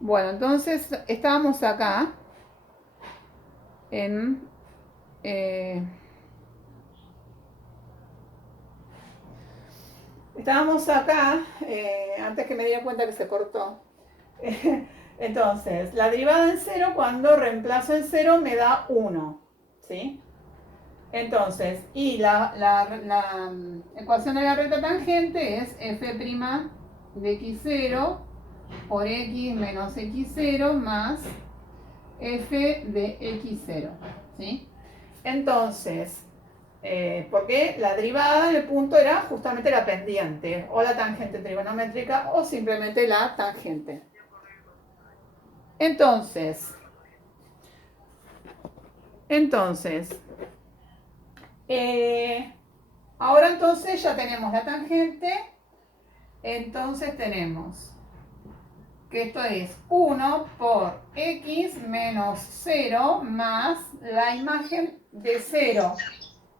Bueno, entonces estábamos acá en... eh, estábamos acá, antes que me diera cuenta que se cortó. Entonces, la derivada en cero, cuando reemplazo en cero, me da 1. ¿Sí? Entonces, y la ecuación de la recta tangente es f' de x0 por x menos x0 más f de x0. ¿Sí? Entonces, porque la derivada del punto era justamente la pendiente, o la tangente trigonométrica, o simplemente la tangente. Entonces, entonces, eh, ahora entonces ya tenemos la tangente, entonces tenemos que esto es 1 por x menos 0 más la imagen de 0,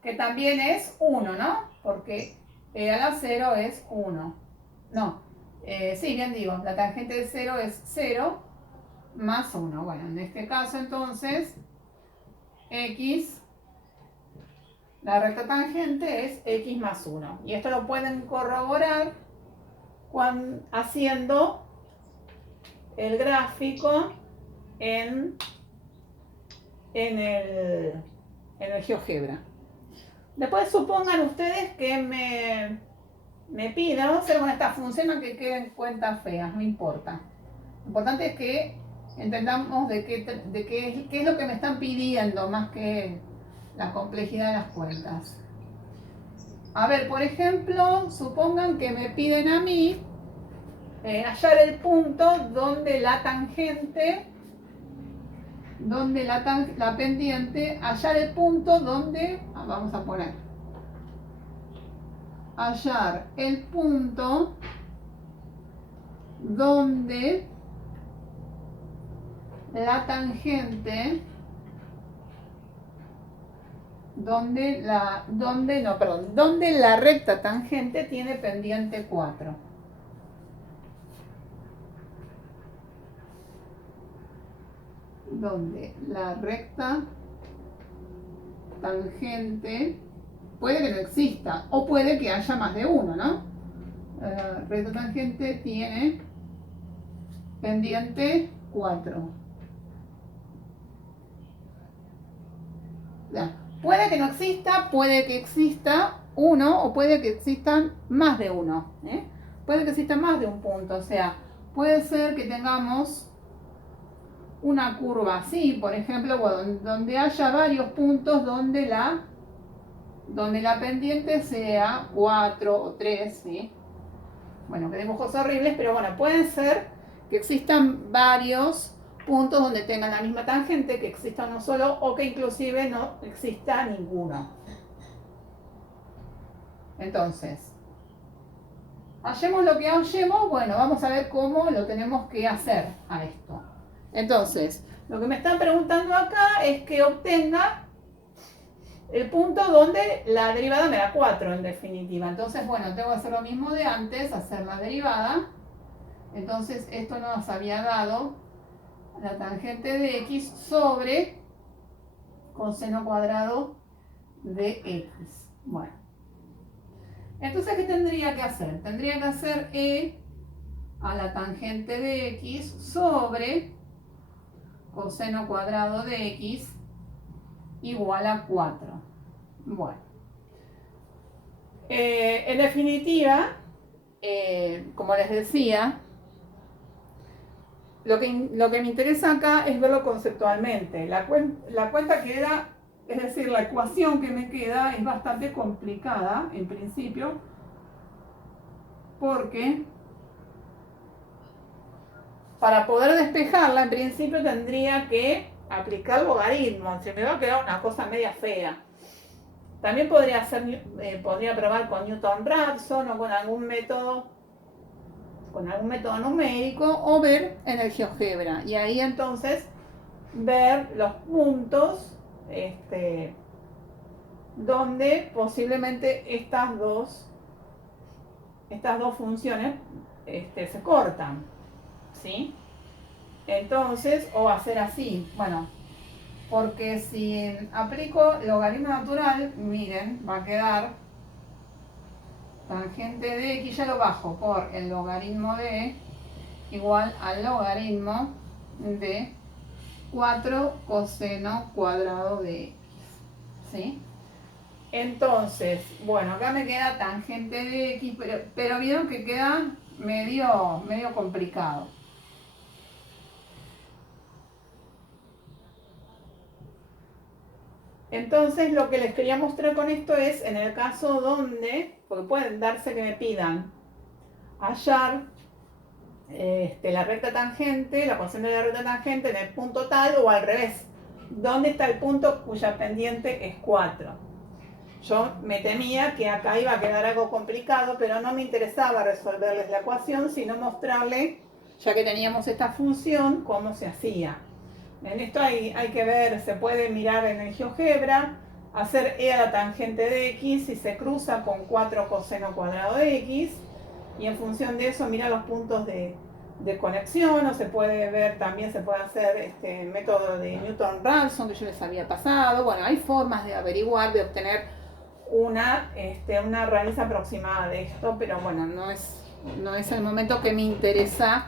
que también es 1, ¿no? Porque e a la 0 es 1. No, sí, bien digo, la tangente de 0 es 0 más 1. Bueno, en este caso entonces, x, la recta tangente es x más 1. Y esto lo pueden corroborar haciendo el gráfico en, en, el, en el GeoGebra. Después supongan ustedes que me piden, vamos a hacer con esta función aunque queden cuentas feas, no importa. Lo importante es que entendamos qué es lo que me están pidiendo más que la complejidad de las cuentas. A ver, por ejemplo, supongan que me piden a mí hallar el punto donde la tangente, la pendiente, hallar el punto donde, vamos a poner, hallar el punto donde la tangente, donde la recta tangente tiene pendiente 4. Donde la recta tangente puede que no exista o puede que haya más de uno, ¿no? La recta tangente tiene pendiente 4. Ya. Puede que no exista, puede que exista uno o puede que existan más de uno. Puede que exista más de un punto, o sea, puede ser que tengamos una curva así, por ejemplo, donde haya varios puntos donde la pendiente sea 4 o 3, ¿sí? Bueno, que dibujos horribles, pero bueno, pueden ser que existan varios puntos donde tengan la misma tangente, que exista uno solo o que inclusive no exista ninguno. Entonces, hallemos lo que hallemos, bueno, vamos a ver cómo lo tenemos que hacer a esto. Entonces, lo que me están preguntando acá es que obtenga el punto donde la derivada me da 4 en definitiva. Entonces, bueno, tengo que hacer lo mismo de antes, hacer la derivada. Entonces, esto nos había dado la tangente de x sobre coseno cuadrado de x. Bueno, entonces, ¿qué tendría que hacer? Tendría que hacer e a la tangente de x sobre coseno cuadrado de x igual a 4. Bueno, en definitiva, como les decía, lo que me interesa acá es verlo conceptualmente. La cuenta queda, es decir, la ecuación que me queda es bastante complicada en principio, porque para poder despejarla en principio tendría que aplicar logaritmos. Se me va a quedar una cosa media fea. También podría probar con Newton-Raphson o con algún método numérico o ver en el GeoGebra. Y ahí entonces ver los puntos donde posiblemente estas dos funciones se cortan. ¿Sí? Entonces, o va a ser así, bueno, porque si aplico logaritmo natural, miren, va a quedar tangente de x, ya lo bajo por el logaritmo de igual al logaritmo de 4 coseno cuadrado de x, ¿sí? Entonces, bueno, acá me queda tangente de x, pero vieron que queda medio complicado. Entonces, lo que les quería mostrar con esto es, en el caso donde, porque pueden darse que me pidan hallar la recta tangente, la posición de la recta tangente en el punto tal o al revés. ¿Dónde está el punto cuya pendiente es 4? Yo me temía que acá iba a quedar algo complicado, pero no me interesaba resolverles la ecuación, sino mostrarle, ya que teníamos esta función, cómo se hacía. En esto hay que ver, se puede mirar en el GeoGebra, hacer e a la tangente de x y se cruza con 4 coseno cuadrado de x, y en función de eso mira los puntos de conexión, o se puede ver, también se puede hacer el método de Newton-Raphson que yo les había pasado. Bueno, hay formas de averiguar, de obtener una raíz aproximada de esto, pero bueno, no es el momento que me interesa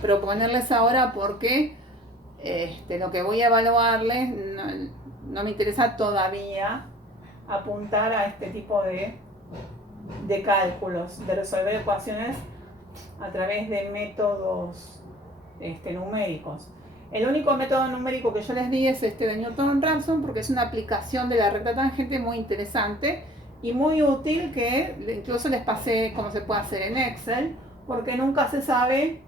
proponerles ahora, porque lo que voy a evaluarles no me interesa todavía apuntar a este tipo de cálculos, de resolver ecuaciones a través de métodos numéricos. El único método numérico que yo les di es este de Newton-Raphson, porque es una aplicación de la recta tangente muy interesante y muy útil, que incluso les pasé cómo se puede hacer en Excel, porque nunca se sabe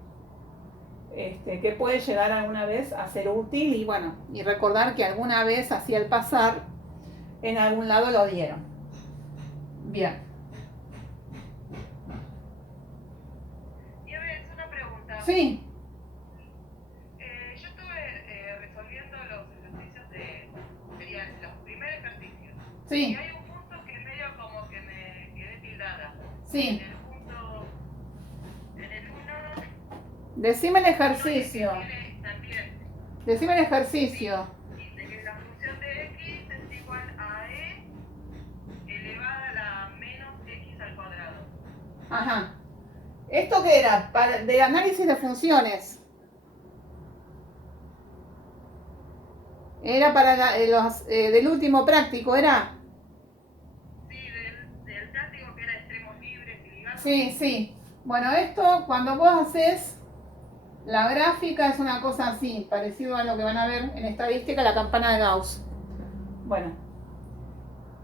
que puede llegar alguna vez a ser útil, y bueno, y recordar que alguna vez así al pasar en algún lado lo dieron. Bien. Una pregunta. Sí. Yo estuve resolviendo los ejercicios serían los primeros ejercicios. Sí. Y hay un punto que medio como que me quedé tildada. Sí. En el 1. Decime el ejercicio. También. Decime el ejercicio. Dice que la función de x es igual a e elevada a la menos x al cuadrado. Ajá. ¿Esto qué era? Del análisis de funciones. Era para del último práctico, ¿era? Sí, del práctico, que era extremos libres y ligados. Sí. Bueno, esto cuando vos haces la gráfica es una cosa así, parecido a lo que van a ver en estadística, la campana de Gauss. Bueno,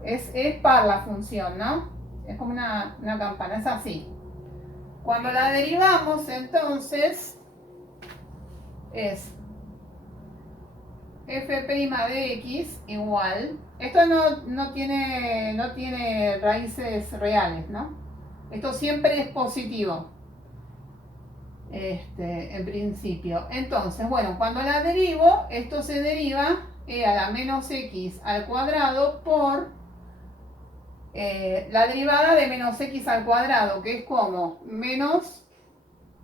es par la función, ¿no? Es como una campana, es así. Cuando la derivamos, entonces, es f' de x igual, esto no tiene raíces reales, ¿no? Esto siempre es positivo, en principio. Entonces, bueno, cuando la derivo, esto se deriva e a la menos x al cuadrado por la derivada de menos x al cuadrado, que es como menos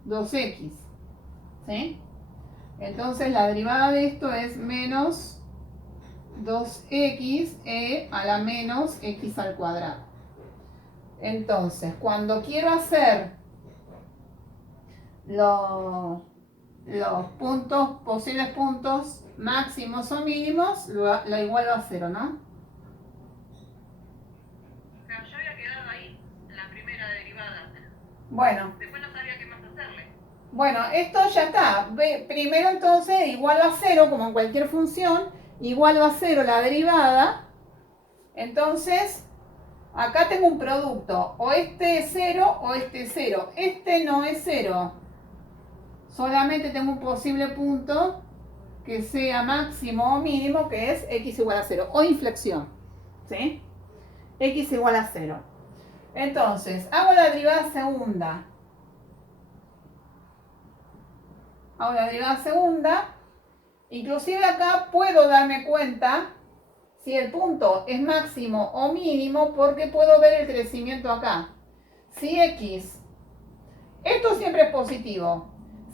2x, ¿sí? Entonces la derivada de esto es menos 2x e a la menos x al cuadrado. Entonces, cuando quiero hacer los posibles puntos máximos o mínimos, lo igualo a 0, ¿no? O sea, yo había quedado ahí, en la primera derivada. Bueno. Después no sabía qué más hacerle. Bueno, esto ya está. Primero entonces igualo a 0, como en cualquier función, igualo a 0 la derivada. Entonces, acá tengo un producto, o este es 0 o este es 0. Este no es 0. Solamente tengo un posible punto que sea máximo o mínimo, que es x igual a 0, o inflexión, ¿sí? X igual a 0. Entonces, hago la derivada segunda. Inclusive acá puedo darme cuenta si el punto es máximo o mínimo, porque puedo ver el crecimiento acá. Si x, esto siempre es positivo.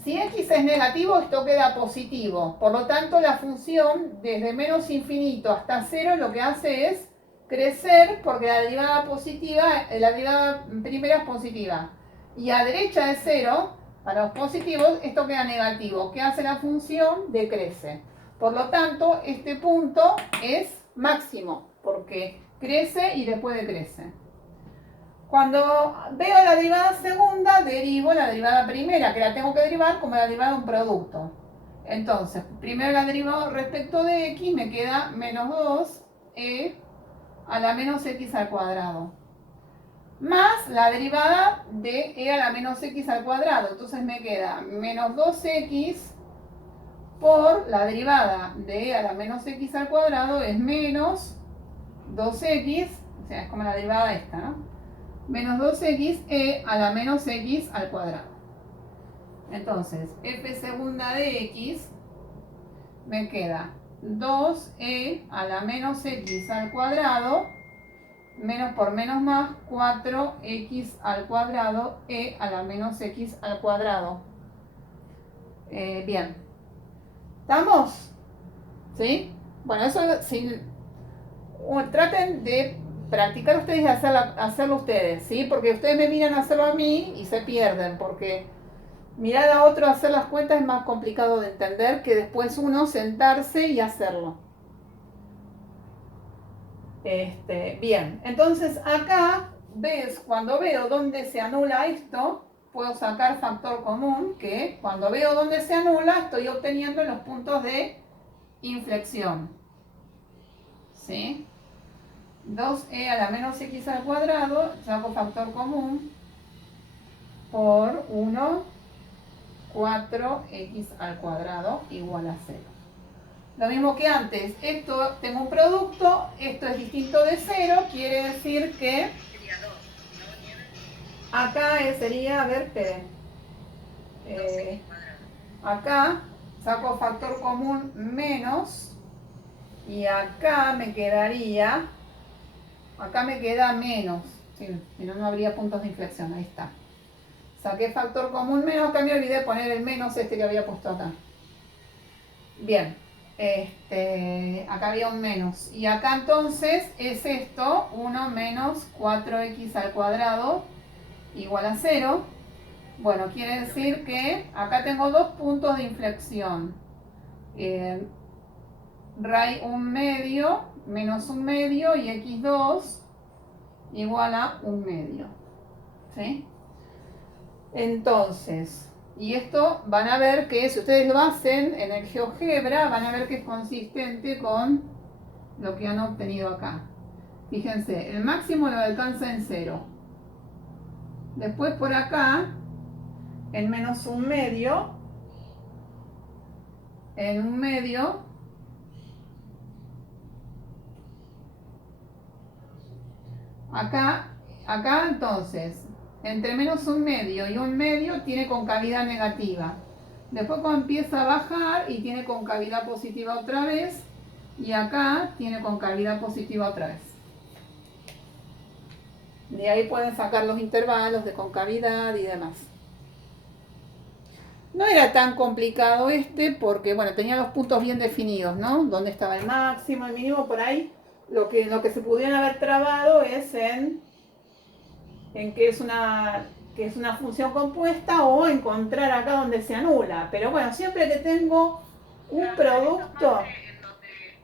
Si x es negativo, esto queda positivo. Por lo tanto, la función desde menos infinito hasta 0 lo que hace es crecer porque la derivada positiva, la derivada primera es positiva. Y a derecha de 0, para los positivos, esto queda negativo. ¿Qué hace la función? Decrece. Por lo tanto, este punto es máximo porque crece y después decrece. Cuando veo la derivada segunda, derivo la derivada primera, que la tengo que derivar como la derivada de un producto. Entonces, primero la derivo respecto de x, me queda menos 2e a la menos x al cuadrado. Más la derivada de e a la menos x al cuadrado. Entonces me queda menos 2x por la derivada de e a la menos x al cuadrado es menos 2x, o sea, es como la derivada esta, ¿no? Menos 2x e a la menos x al cuadrado. Entonces, f segunda de x me queda 2e a la menos x al cuadrado, menos por menos más, 4x al cuadrado e a la menos x al cuadrado. Bien. ¿Estamos? ¿Sí? Bueno, eso sí. Traten de practicar ustedes y hacerlo ustedes, ¿sí? Porque ustedes me miran a hacerlo a mí y se pierden, porque mirar a otro hacer las cuentas es más complicado de entender que después uno sentarse y hacerlo. Bien, entonces acá ves, cuando veo dónde se anula esto, puedo sacar factor común, que cuando veo dónde se anula, estoy obteniendo los puntos de inflexión. ¿Sí? 2e a la menos x al cuadrado, saco factor común, por 1, 4x al cuadrado igual a 0. Lo mismo que antes, esto tengo un producto, esto es distinto de 0, quiere decir que acá sería, a ver, esperen, acá saco factor común menos y acá me quedaría, acá me queda menos, si no, no habría puntos de inflexión, ahí está. Saqué factor común menos, acá me olvidé de poner el menos que había puesto acá. Bien, acá había un menos. Y acá entonces es esto, 1 menos 4x al cuadrado igual a 0. Bueno, quiere decir que acá tengo dos puntos de inflexión. Ray 1/2 menos 1/2 y x2 igual a 1/2. ¿Sí? Entonces, y esto van a ver que si ustedes lo hacen en el GeoGebra, van a ver que es consistente con lo que han obtenido acá. Fíjense, el máximo lo alcanza en 0. Después por acá, en menos 1/2, en 1/2, acá entonces, entre menos 1/2 y 1/2 tiene concavidad negativa. Después cuando empieza a bajar y tiene concavidad positiva otra vez, y acá tiene concavidad positiva otra vez. De ahí pueden sacar los intervalos de concavidad y demás. No era tan complicado porque, bueno, tenía los puntos bien definidos, ¿no? Dónde estaba el máximo, el mínimo, por ahí. Lo que se pudieran haber trabado es en que es una función compuesta o encontrar acá donde se anula. Pero bueno, siempre que tengo un producto...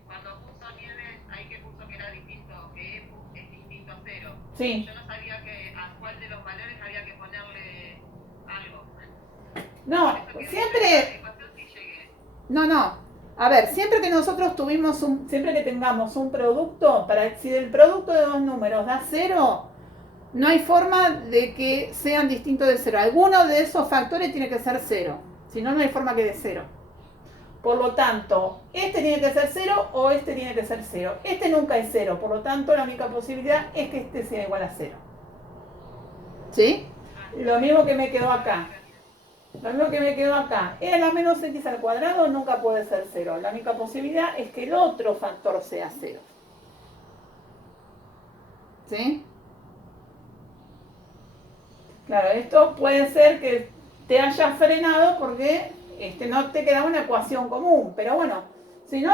Cuando puso Nieves, ahí que puso que era distinto, que es distinto a 0. Sí. Yo no sabía a cuál de los valores había que ponerle algo. No, siempre... No. A ver, siempre que nosotros siempre que tengamos un producto, si el producto de dos números da 0, no hay forma de que sean distintos de 0. Alguno de esos factores tiene que ser 0. Si no, no hay forma que de 0. Por lo tanto, este tiene que ser 0 o este tiene que ser 0. Este nunca es 0. Por lo tanto, la única posibilidad es que este sea igual a 0. ¿Sí? Lo mismo que me quedó acá. E a la menos x al cuadrado nunca puede ser 0. La única posibilidad es que el otro factor sea 0. ¿Sí? Claro, esto puede ser que te haya frenado porque no te quedaba una ecuación común. Pero bueno, si no,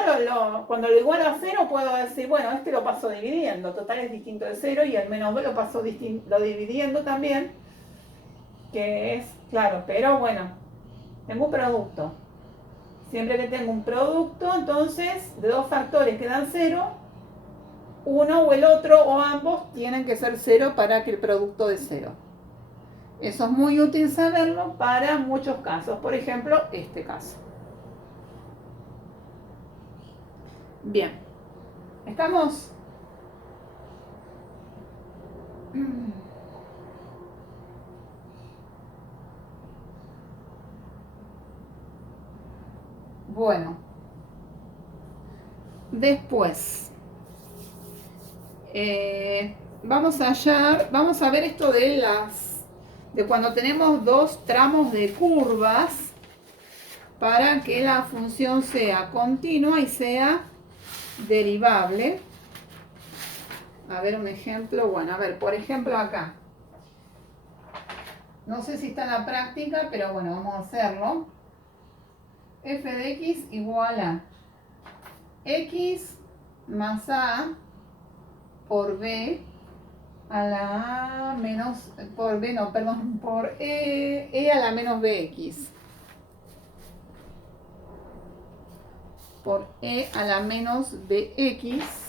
cuando lo igualo a 0 puedo decir, bueno, lo paso dividiendo. Total es distinto de 0 y el menos b lo paso lo dividiendo también. Que es, claro, pero bueno, tengo un producto. Siempre que tengo un producto, entonces, de dos factores que dan 0, uno o el otro o ambos tienen que ser 0 para que el producto dé 0. Eso es muy útil saberlo para muchos casos. Por ejemplo, este caso. Bien. ¿Estamos? Bueno. Después. Vamos a ver esto de cuando tenemos dos tramos de curvas para que la función sea continua y sea derivable. A ver un ejemplo. Bueno, a ver, por ejemplo acá. No sé si está en la práctica, pero bueno, vamos a hacerlo. F de x igual a x más a por b a la menos, por b no, perdón, por e a la menos bx. Por e a la menos bx.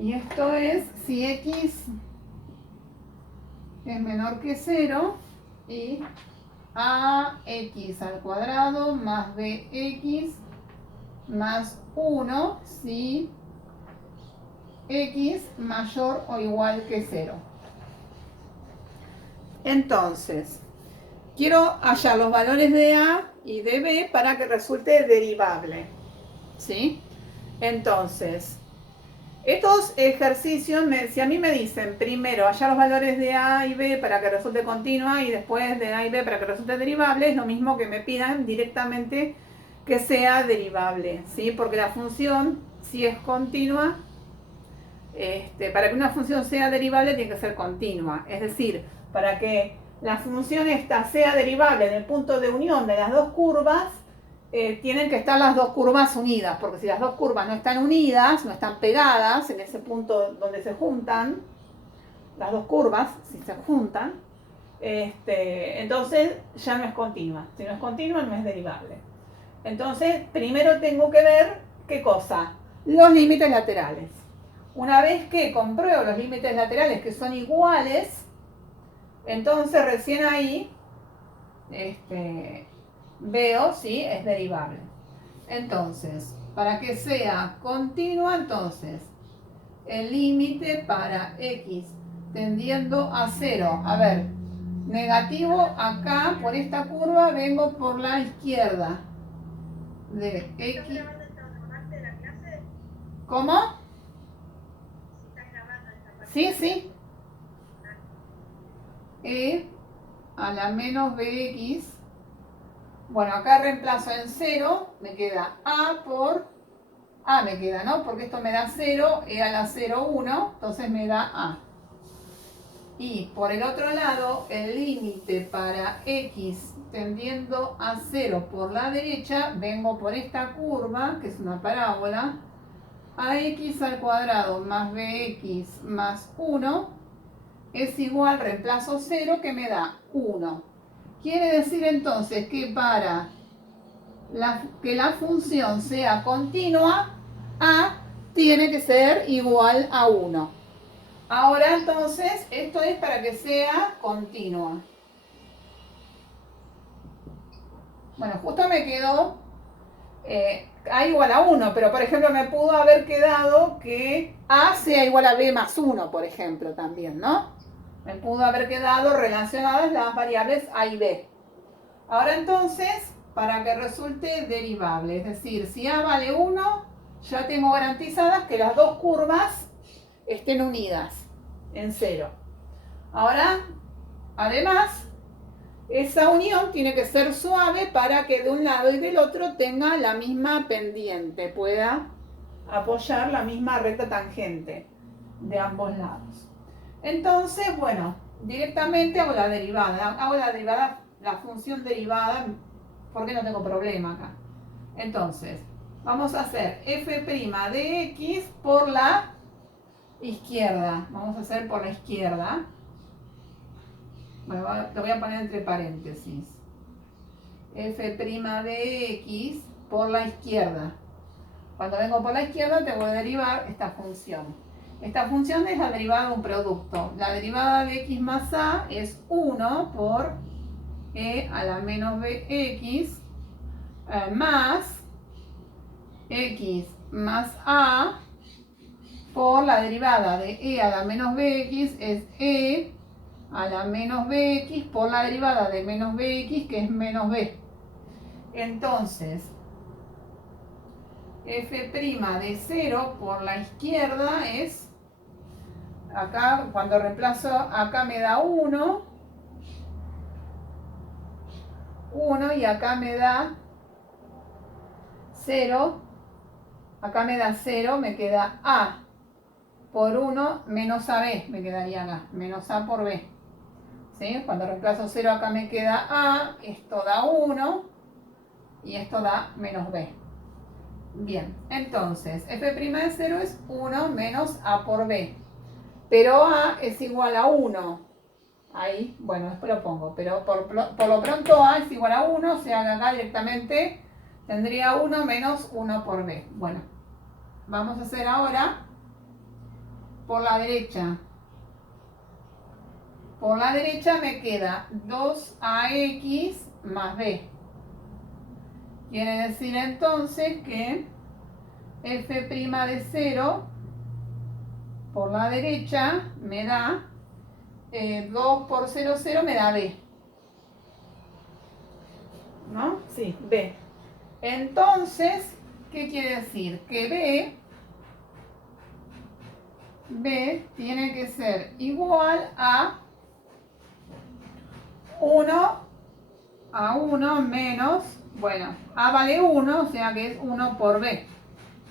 Y esto es si x es menor que 0 y ax al cuadrado más bx más 1 si x mayor o igual que 0. Entonces, quiero hallar los valores de a y de b para que resulte derivable. ¿Sí? Entonces, estos ejercicios, si a mí me dicen primero hallar los valores de a y b para que resulte continua y después de a y b para que resulte derivable, es lo mismo que me pidan directamente que sea derivable, ¿sí? Porque la función, si es continua, para que una función sea derivable tiene que ser continua. Es decir, para que la función esta sea derivable en el punto de unión de las dos curvas, tienen que estar las dos curvas unidas, porque si las dos curvas no están unidas, no están pegadas en ese punto donde se juntan, las dos curvas, si se juntan, entonces ya no es continua. Si no es continua, no es derivable. Entonces, primero tengo que ver, ¿qué cosa? Los límites laterales. Una vez que compruebo los límites laterales que son iguales, entonces recién ahí veo si es derivable. Entonces, para que sea continua, entonces, el límite para x tendiendo a 0. A ver, negativo acá por esta curva, vengo por la izquierda. De x. ¿Cómo? Sí, sí. E a la menos bx. Bueno, acá reemplazo en 0, me queda a por a, me queda, ¿no? Porque esto me da 0, e a la 0, 1, entonces me da a. Y por el otro lado, el límite para x tendiendo a 0 por la derecha, vengo por esta curva, que es una parábola, ax al cuadrado más bx más 1 es igual, reemplazo 0, que me da 1. Quiere decir entonces que para que la función sea continua, a tiene que ser igual a 1. Ahora entonces, esto es para que sea continua. Bueno, justo me quedó a igual a 1, pero por ejemplo me pudo haber quedado que a sea igual a b más 1, por ejemplo, también, ¿no? Me pudo haber quedado relacionadas las variables a y b. Ahora entonces, para que resulte derivable, es decir, si a vale 1, ya tengo garantizadas que las dos curvas estén unidas en 0. Ahora, además, esa unión tiene que ser suave para que de un lado y del otro tenga la misma pendiente, pueda apoyar la misma recta tangente de ambos lados. Entonces, bueno, directamente hago la derivada, la función derivada, porque no tengo problema acá. Entonces, vamos a hacer f' de x por la izquierda. Vamos a hacer por la izquierda. Bueno, lo voy a poner entre paréntesis. F' de x por la izquierda. Cuando vengo por la izquierda tengo que derivar esta función. Esta función es la derivada de un producto. La derivada de x más a es 1 por e a la menos bx más x más a por la derivada de e a la menos bx es e a la menos bx por la derivada de menos bx, que es menos b. Entonces, f' de 0 por la izquierda es, acá cuando reemplazo, acá me da 1 y acá me da 0, acá me da 0, me queda a por 1 menos ab, me quedaría acá, menos a por b. ¿Sí? Cuando reemplazo 0 acá me queda a, esto da 1 y esto da menos b. Bien, entonces f' de 0 es 1 menos a por b, pero a es igual a 1. Ahí, bueno, después lo pongo, pero por lo pronto a es igual a 1, o sea que acá directamente tendría 1 menos 1 por b. Bueno, vamos a hacer ahora por la derecha. Por la derecha me queda 2ax más b. Quiere decir entonces que f' de 0 por la derecha me da 2 por 0, 0 me da b. ¿No? Sí, b. Entonces, ¿qué quiere decir? Que b tiene que ser igual a 1 menos, bueno, a vale 1, o sea que es 1 por b.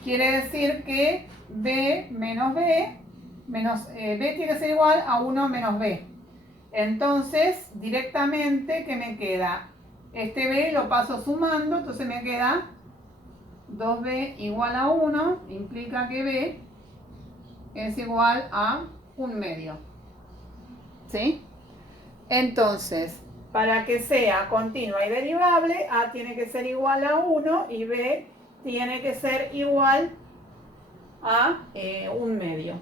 Quiere decir que b menos b, b tiene que ser igual a 1 menos b. Entonces, directamente, ¿qué me queda? Este b lo paso sumando, entonces me queda 2b igual a 1, implica que b es igual a 1 medio. ¿Sí? Entonces, para que sea continua y derivable, a tiene que ser igual a 1 y b tiene que ser igual a 1 medio.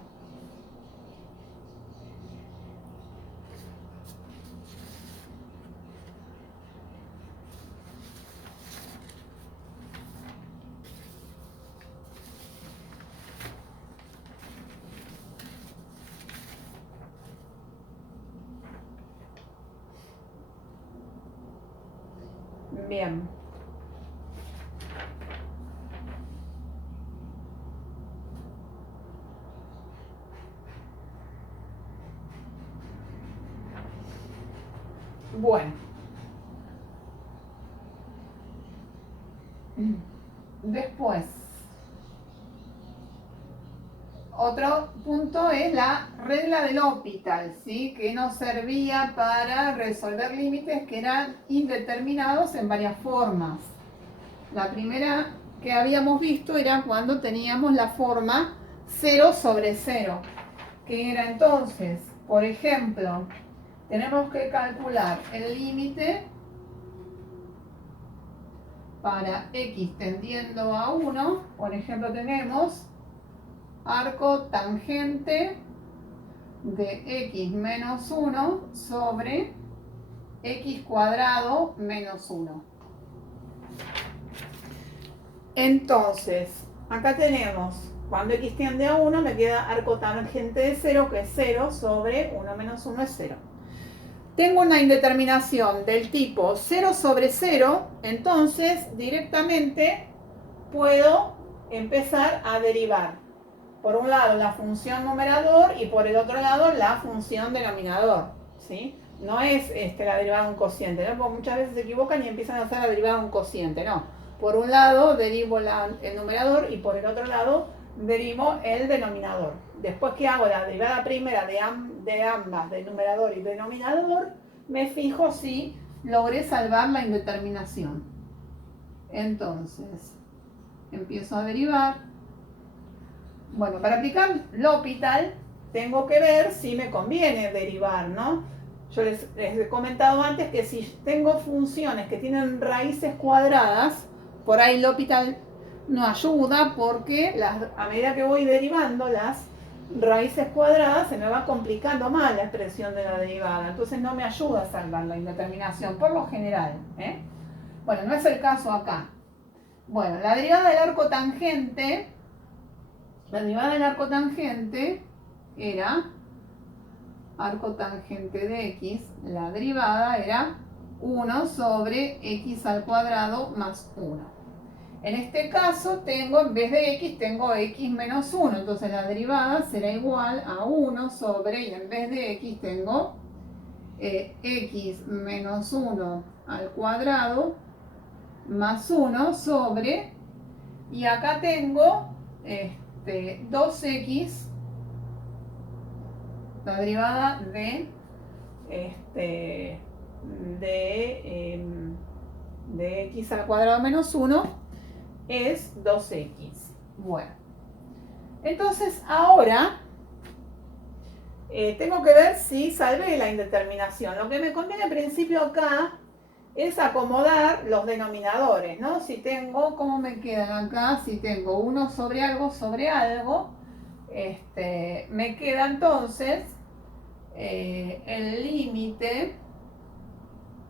Bien. Bueno. Después, otro punto es la regla del L'Hopital, ¿sí? Que nos servía para resolver límites que eran indeterminados en varias formas. La primera que habíamos visto era cuando teníamos la forma 0 sobre 0, que era entonces, por ejemplo, tenemos que calcular el límite para x tendiendo a 1, por ejemplo tenemos arco tangente de x menos 1 sobre x cuadrado menos 1. Entonces, acá tenemos, cuando x tiende a 1 me queda arco tangente de 0, que es 0 sobre 1 menos 1 es 0. Tengo una indeterminación del tipo 0 sobre 0, entonces directamente puedo empezar a derivar. Por un lado la función numerador y por el otro lado la función denominador, ¿sí? No es la derivada de un cociente, ¿no? Porque muchas veces se equivocan y empiezan a hacer la derivada de un cociente, no. Por un lado derivo el numerador y por el otro lado derivo el denominador. Después que hago la derivada primera de ambas, de numerador y denominador, me fijo si logré salvar la indeterminación. Entonces, empiezo a derivar. Bueno, para aplicar L'Hopital, tengo que ver si me conviene derivar, ¿no? Yo les he comentado antes que si tengo funciones que tienen raíces cuadradas, por ahí L'Hopital no ayuda porque a medida que voy derivando las raíces cuadradas se me va complicando más la expresión de la derivada. Entonces no me ayuda a salvar la indeterminación, por lo general. Bueno, no es el caso acá. Bueno, la derivada del arco tangente, era arco tangente de x, la derivada era 1 sobre x al cuadrado más 1. En este caso tengo, en vez de x, tengo x menos 1, entonces la derivada será igual a 1 sobre, y en vez de x tengo x menos 1 al cuadrado más 1 sobre, y acá tengo 2x, la derivada de x al cuadrado menos 1 es 2x. Bueno, entonces ahora tengo que ver si salvé la indeterminación. Lo que me conviene al principio acá es acomodar los denominadores, ¿no? Si tengo, ¿cómo me quedan acá? Si tengo 1 sobre algo, me queda entonces el límite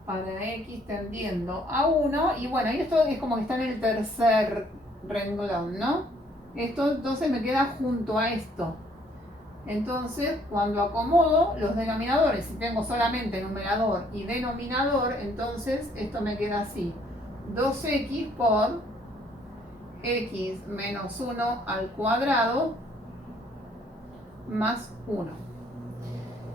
para x tendiendo a 1, y bueno, y esto es como que está en el tercer renglón, ¿no? Esto entonces me queda junto a esto. Entonces, cuando acomodo los denominadores, si tengo solamente numerador y denominador, entonces esto me queda así: 2x por x menos 1 al cuadrado más 1.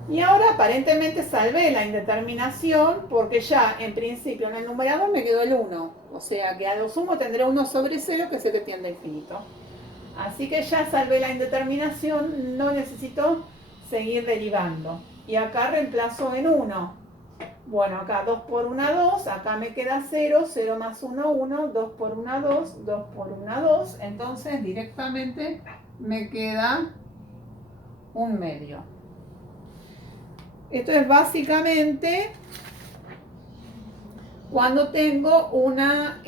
Y ahora aparentemente salvé la indeterminación porque ya en principio en el numerador me quedó el 1. O sea que a lo sumo tendré 1 sobre 0 que se le tiende a infinito. Así que ya salvé la indeterminación, no necesito seguir derivando. Y acá reemplazo en 1. Bueno, acá 2 por 1, 2, acá me queda 0, 0 más 1, 1, 2 por 1, 2, 2 por 1, 2. Entonces directamente me queda 1/2. Esto es básicamente cuando tengo una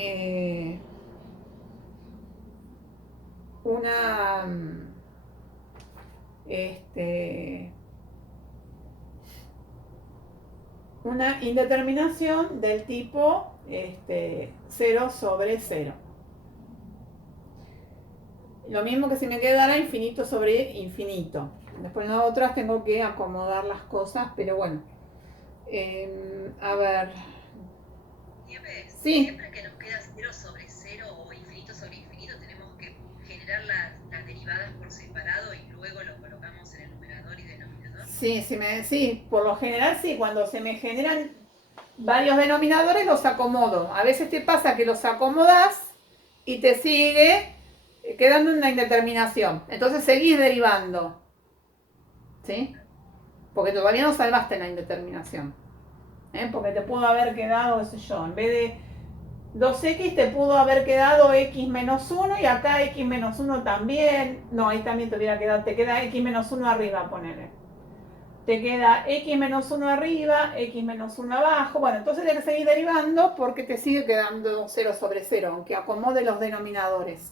indeterminación del tipo 0 sobre 0. Lo mismo que si me quedara infinito sobre infinito. Después en las otras tengo que acomodar las cosas, pero bueno. A ver. Nieves, Sí. siempre que nos queda 0 sobre 0 o infinito sobre infinito, tenemos que generar las derivadas por separado y luego lo colocamos en el numerador y denominador. Sí, por lo general sí, cuando se me generan varios denominadores los acomodo. A veces te pasa que los acomodas y te sigue quedando una indeterminación. Entonces seguís derivando. ¿Sí? Porque todavía no salvaste la indeterminación. Porque te pudo haber quedado, qué sé yo, en vez de 2x te pudo haber quedado x menos 1 y acá x menos 1 también. No, ahí también te hubiera quedado, te queda x menos 1 arriba, ponele. Te queda x menos 1 arriba, x menos 1 abajo. Bueno, entonces tienes que seguir derivando porque te sigue quedando 0 sobre 0, aunque acomode los denominadores.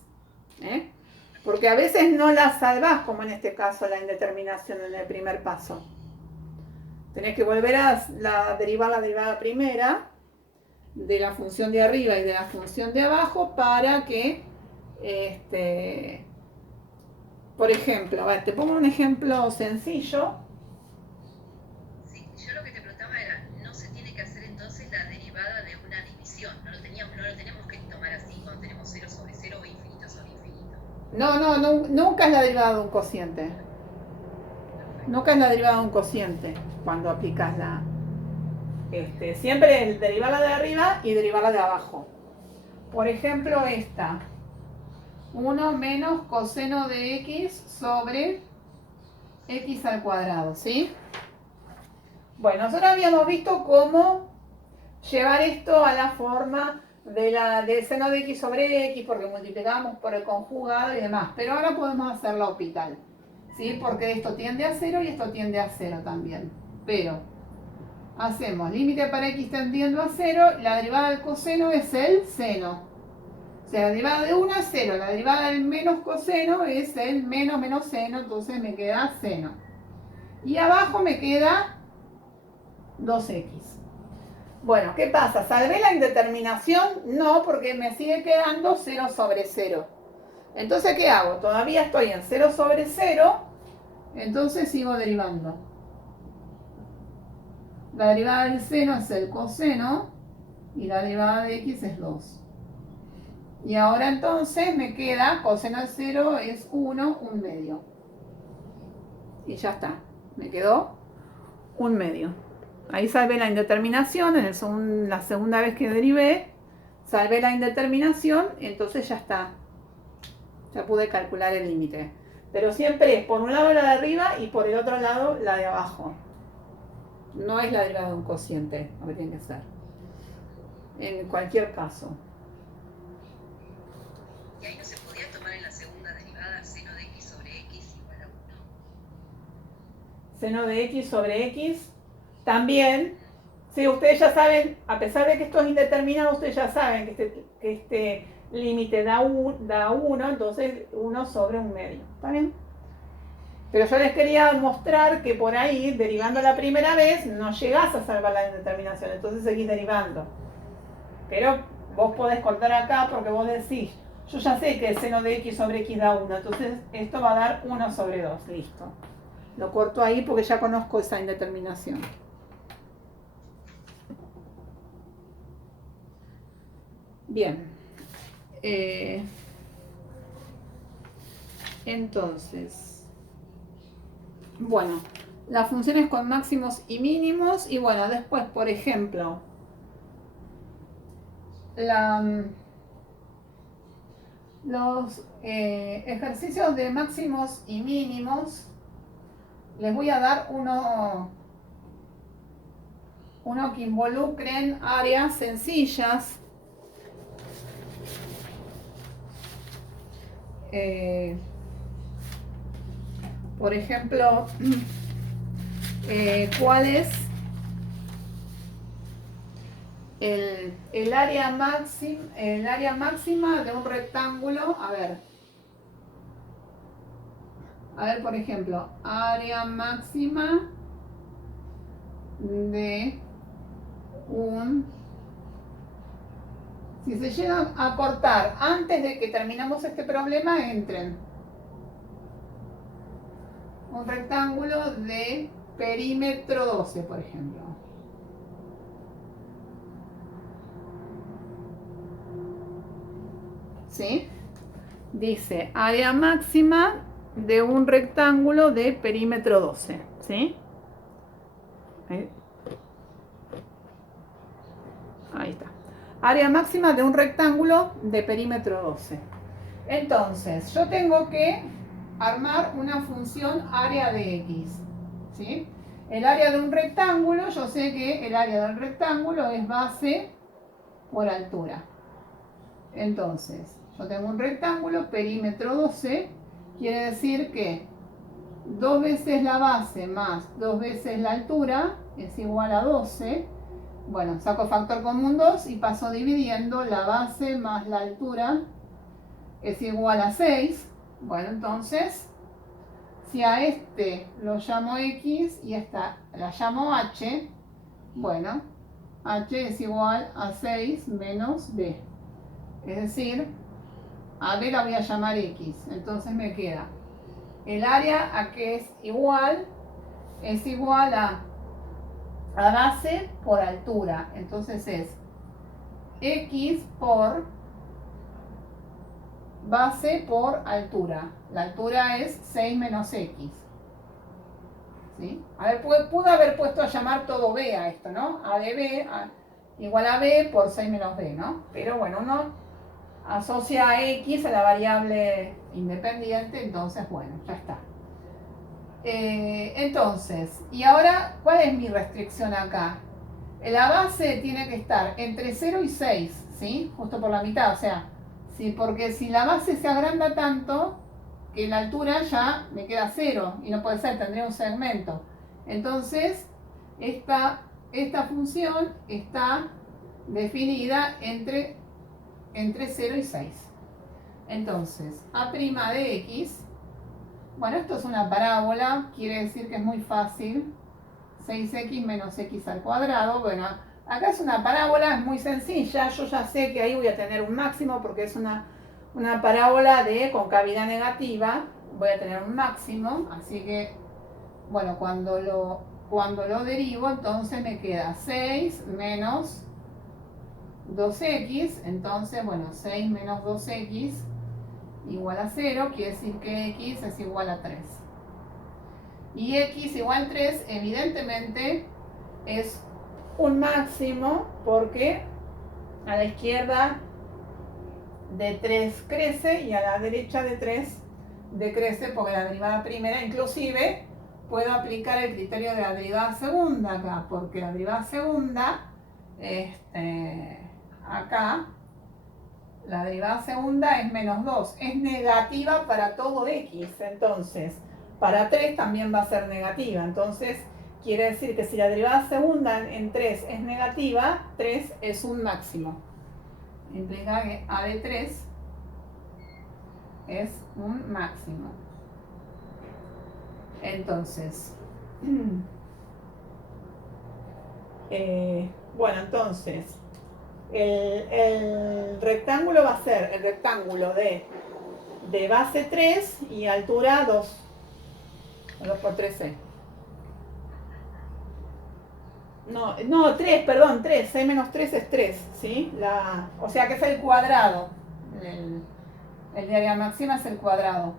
Porque a veces no la salvás, como en este caso la indeterminación en el primer paso. Tenés que volver a derivar la derivada primera de la función de arriba y de la función de abajo para que, por ejemplo, a ver, te pongo un ejemplo sencillo. Sí, yo lo que te preguntaba era, ¿no se tiene que hacer entonces la derivada de una división? No lo tenemos que tomar así cuando tenemos 0 sobre 0 o infinito sobre infinito. No, nunca es la derivada de un cociente. Nunca es la derivada de un cociente cuando aplicas la... siempre es derivarla de arriba y derivarla de abajo. Por ejemplo, esta. 1 menos coseno de x sobre x al cuadrado, ¿sí? Bueno, nosotros habíamos visto cómo llevar esto a la forma del seno de x sobre x, porque multiplicamos por el conjugado y demás. Pero ahora podemos hacer la hospital, ¿sí? Porque esto tiende a 0 y esto tiende a 0 también. Pero hacemos límite para x tendiendo a 0, la derivada del coseno es el seno. O sea, la derivada de 1 es 0, la derivada del menos coseno es el menos seno, entonces me queda seno. Y abajo me queda 2x. Bueno, ¿qué pasa? ¿Salvé la indeterminación? No, porque me sigue quedando 0 sobre 0. Entonces, ¿qué hago? Todavía estoy en 0 sobre 0, entonces sigo derivando. La derivada del seno es el coseno y la derivada de x es 2. Y ahora entonces me queda, coseno de 0 es 1, 1/2. Y ya está, me quedó 1/2. Ahí salvé la indeterminación, la segunda vez que derivé, salvé la indeterminación, entonces ya está. Ya pude calcular el límite. Pero siempre es por un lado la de arriba y por el otro lado la de abajo. No es la derivada de un cociente, lo que tiene que ser. En cualquier caso. Y ahí no se podía tomar en la segunda derivada seno de x sobre x igual a 1. Seno de x sobre x también. Sí, ustedes ya saben, a pesar de que esto es indeterminado, ustedes ya saben que este límite da 1, entonces 1 sobre 1/2. ¿Está bien? Pero yo les quería mostrar que por ahí, derivando la primera vez, no llegás a salvar la indeterminación, entonces seguís derivando. Pero vos podés cortar acá porque vos decís, yo ya sé que el seno de x sobre x da 1, entonces esto va a dar 1 sobre 2, listo. Lo corto ahí porque ya conozco esa indeterminación. Bien. Entonces, bueno, las funciones con máximos y mínimos. Y bueno, después, por ejemplo, los ejercicios de máximos y mínimos, les voy a dar uno que involucren áreas sencillas. Por ejemplo, ¿cuál es el área máxima de un rectángulo? A ver, por ejemplo, área máxima de un... Si se llegan a cortar antes de que terminamos este problema, entren. Un rectángulo de perímetro 12, por ejemplo. ¿Sí? Dice área máxima de un rectángulo de perímetro 12. ¿Sí? Ahí está. Área máxima de un rectángulo de perímetro 12. Entonces, yo tengo que armar una función área de x. ¿Sí? El área de un rectángulo, yo sé que el área del rectángulo es base por altura. Entonces, yo tengo un rectángulo, perímetro 12, quiere decir que 2 veces la base más 2 veces la altura es igual a 12. Bueno, saco factor común 2 y paso dividiendo, la base más la altura es igual a 6. Bueno, entonces, si a este lo llamo x y esta la llamo h, bueno, h es igual a 6 menos b. Es decir, a b la voy a llamar x. Entonces me queda el área a que es igual a base por altura. Entonces es x por base por altura. La altura es 6 menos x. ¿Sí? A ver, pude haber puesto a llamar todo b a esto, ¿no? A de b igual a b por 6 menos b, ¿no? Pero bueno, uno asocia a X a la variable independiente, entonces bueno, ya está. Entonces, y ahora, ¿cuál es mi restricción acá? La base tiene que estar entre 0 y 6, ¿sí? Justo por la mitad, o sea, sí, porque si la base se agranda tanto, que la altura ya me queda 0, y no puede ser, tendría un segmento. Entonces, esta función está definida entre 0 y 6. Entonces, a' de x, bueno, esto es una parábola, quiere decir que es muy fácil. 6x menos x al cuadrado. Bueno, acá es una parábola, es muy sencilla. Yo ya sé que ahí voy a tener un máximo porque es una parábola de concavidad negativa. Voy a tener un máximo, así que, bueno, cuando lo derivo, entonces me queda 6 menos 2x. Entonces, bueno, 6 menos 2x igual a 0, quiere decir que x es igual a 3. Y x igual a 3, evidentemente, es un máximo porque a la izquierda de 3 crece y a la derecha de 3 decrece porque la derivada primera, inclusive puedo aplicar el criterio de la derivada segunda acá, porque la derivada segunda, acá, la derivada segunda es menos 2, es negativa para todo x, entonces para 3 también va a ser negativa, entonces quiere decir que si la derivada segunda en 3 es negativa, 3 es un máximo. Implica que a de 3 es un máximo. Entonces, bueno, entonces, el rectángulo va a ser el rectángulo de base 3 y altura 2. 2 por 3c. No, 3, perdón, 3. 6 menos 3 es 3, ¿sí? O sea que es el cuadrado. El de área máxima es el cuadrado.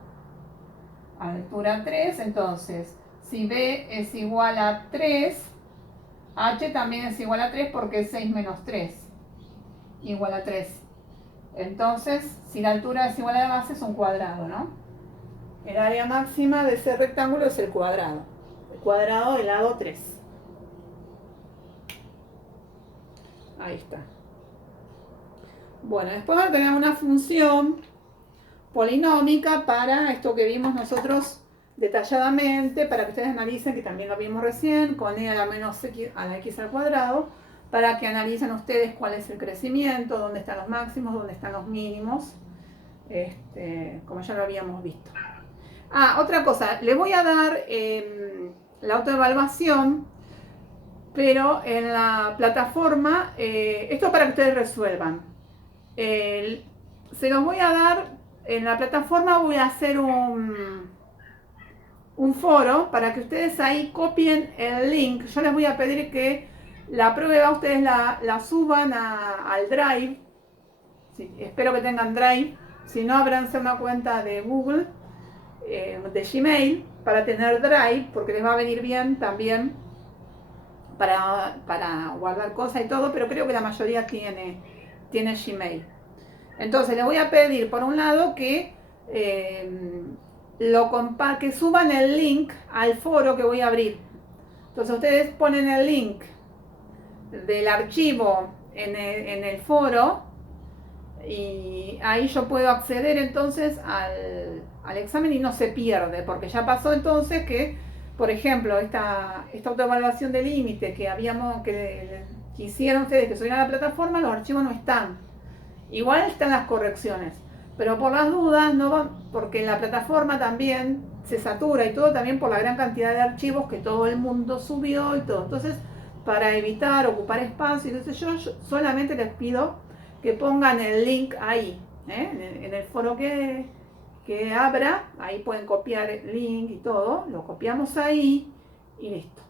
Altura 3, entonces, si B es igual a 3, H también es igual a 3 porque es 6 menos 3. Igual a 3. Entonces, si la altura es igual a la base, es un cuadrado, ¿no? El área máxima de ese rectángulo es el cuadrado. El cuadrado del lado 3. Ahí está. Bueno, después vamos a tener una función polinómica para esto que vimos nosotros detalladamente, para que ustedes analicen, que también lo vimos recién, con e a la menos x a la x al cuadrado, para que analicen ustedes cuál es el crecimiento, dónde están los máximos, dónde están los mínimos, como ya lo habíamos visto. Otra cosa, les voy a dar la autoevaluación, pero en la plataforma, esto para que ustedes resuelvan. Se los voy a dar, en la plataforma voy a hacer un foro para que ustedes ahí copien el link. Yo les voy a pedir que la prueba ustedes la suban al Drive. Sí, espero que tengan Drive. Si no, ábranse una cuenta de Google, de Gmail, para tener Drive, porque les va a venir bien también para guardar cosas y todo, pero creo que la mayoría tiene Gmail. Entonces les voy a pedir por un lado que que suban el link al foro que voy a abrir. Entonces ustedes ponen el link del archivo en el foro y ahí yo puedo acceder entonces al examen y no se pierde, porque ya pasó entonces que, por ejemplo, esta autoevaluación de límite que hicieron ustedes, que subieron a la plataforma, los archivos no están. Igual están las correcciones, pero por las dudas no van, porque en la plataforma también se satura y todo, también por la gran cantidad de archivos que todo el mundo subió y todo. Entonces, para evitar ocupar espacio, entonces yo solamente les pido que pongan el link ahí, en el foro que abra, ahí pueden copiar el link y todo, lo copiamos ahí y listo.